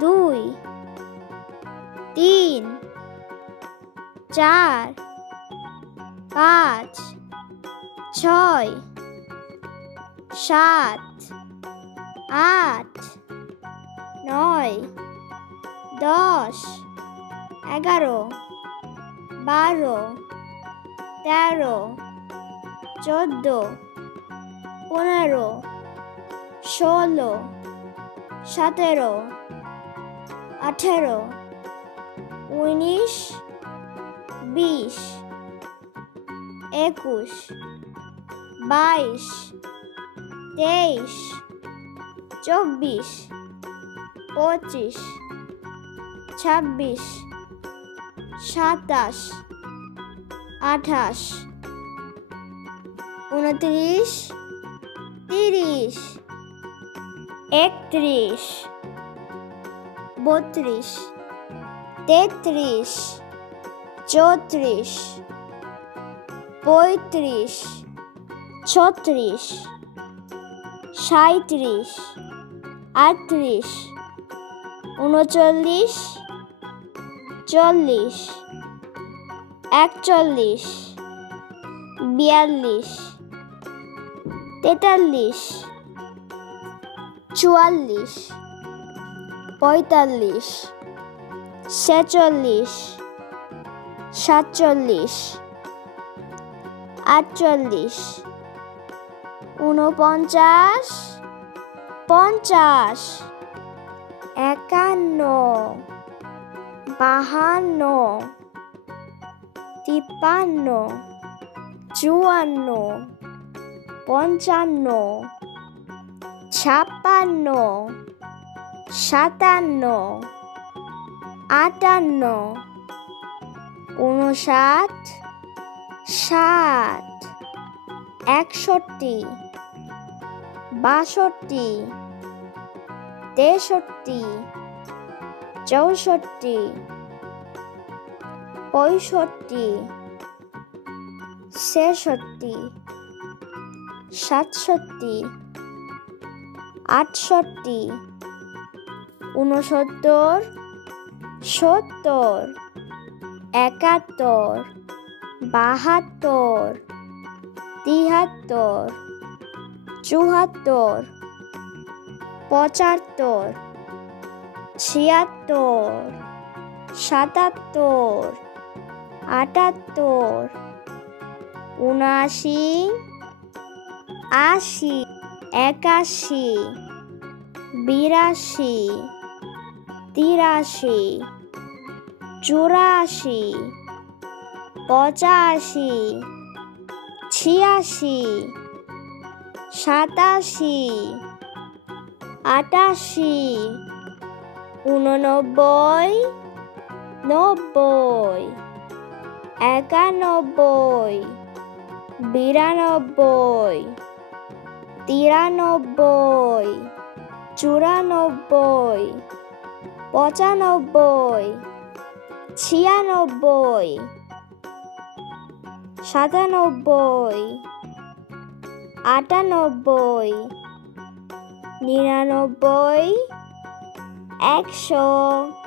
2 3 4 5 6 7 8 9 10 11 12 13 14 15 16 17 18 19 20 21 22 23 24 25 26 27 28 29 30 31 32 33 34 35 36 37 38 39 40 41 42 43 44 45 46 47 48 49 50 51 52 53 54 55 56 57 58 59 60 61 62 63 64 65 66 67 68 69 70 71 72 73 74 75 76 77 78 79 80 81 82 83 84 85 86 87 88 89 90 91 92 93 94 95 96 97 98 99 100